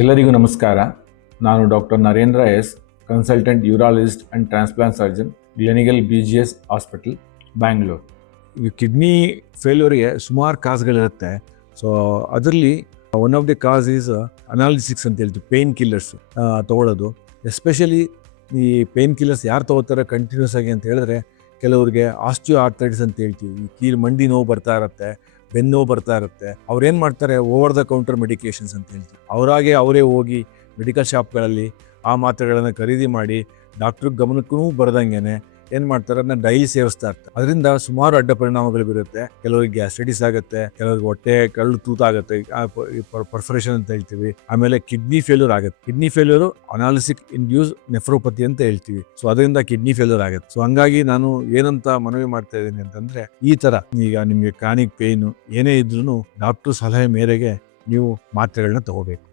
ಎಲ್ಲರಿಗೂ ನಮಸ್ಕಾರ. ನಾನು doctor Narendra S, consultant urologist and transplant surgeon, Gleneagles BGS hospital, Bangalore. ಈ ಕಿಡ್ನಿ ಫೇಲ್ಯೂರಿಗೆ ಸುಮಾರು ಕಾಸ್ಗಳಿರುತ್ತೆ. ಸೊ ಅದರಲ್ಲಿ one of the cause is analgesics ಅಂತ ಹೇಳ್ತೀವಿ, ಪೇಯ್ನ್ ಕಿಲ್ಲರ್ಸ್ ತೊಗೊಳ್ಳೋದು. ಎಸ್ಪೆಷಲಿ ಈ ಪೇಯ್ನ್ ಕಿಲ್ಲರ್ಸ್ ಯಾರು ತೊಗೋತಾರೆ ಕಂಟಿನ್ಯೂಸ್ ಆಗಿ ಅಂತ ಹೇಳಿದ್ರೆ, ಕೆಲವ್ರಿಗೆ ಆಸ್ಟಿಯೋ ಆರ್ಥರೈಟಿಸ್ ಅಂತ ಹೇಳ್ತೀವಿ, ಈ ಕೀಲು ಮಂಡಿ ನೋವು ಬರ್ತಾ ಇರುತ್ತೆ, ಬೆನ್ನು ನೋವು ಬರ್ತಾ ಇರುತ್ತೆ. ಅವ್ರು ಏನು ಮಾಡ್ತಾರೆ, ಓವರ್ ದ ಕೌಂಟರ್ ಮೆಡಿಕೇಶನ್ಸ್ ಅಂತ ಹೇಳ್ತೀವಿ, ಅವರೇ ಹೋಗಿ ಮೆಡಿಕಲ್ ಶಾಪ್ಗಳಲ್ಲಿ ಆ ಮಾತ್ರೆಗಳನ್ನು ಖರೀದಿ ಮಾಡಿ ಡಾಕ್ಟ್ರಿಗೆ ಗಮನಕ್ಕೂ ಬರ್ದಂಗೆ ಏನು ಮಾಡ್ತಾರೆ, ಅದನ್ನ ಡೈಲಿ ಸೇವಿಸ್ತಾ ಇರ್ತಾರೆ. ಅದರಿಂದ ಸುಮಾರು ಅಡ್ಡ ಪರಿಣಾಮಗಳು ಬೀರುತ್ತೆ. ಕೆಲವರಿಗೆ ಗ್ಯಾಸ್ಟ್ರೈಟಿಸ್ ಆಗುತ್ತೆ, ಕೆಲವರಿಗೆ ಹೊಟ್ಟೆ ಕಳ್ಳು ತೂತಾಗುತ್ತೆ, ಪರ್ಫರೇಷನ್ ಅಂತ ಹೇಳ್ತೀವಿ. ಆಮೇಲೆ ಕಿಡ್ನಿ ಫೇಲ್ಯೂರ್ ಆಗುತ್ತೆ. ಕಿಡ್ನಿ ಫೇಲ್ಯೂರು ಅನಾಲಿಸಿಕ್ ಇಂಡ್ಯೂಸ್ ನೆಫ್ರೋಪತಿ ಅಂತ ಹೇಳ್ತೀವಿ. ಸೊ ಅದರಿಂದ ಕಿಡ್ನಿ ಫೇಲ್ಯೂರ್ ಆಗುತ್ತೆ. ಸೊ ಹಂಗಾಗಿ ನಾನು ಏನಂತ ಮನವಿ ಮಾಡ್ತಾ ಇದ್ದೀನಿ ಅಂತಂದ್ರೆ, ಈ ತರ ಈಗ ನಿಮಗೆ ಕ್ರಾನಿಕ್ ಪೇಯ್ನು ಏನೇ ಇದ್ರೂ ಡಾಕ್ಟರ್ ಸಲಹೆ ಮೇರೆಗೆ ನೀವು ಮಾತ್ರೆಗಳನ್ನ ತಗೋಬೇಕು.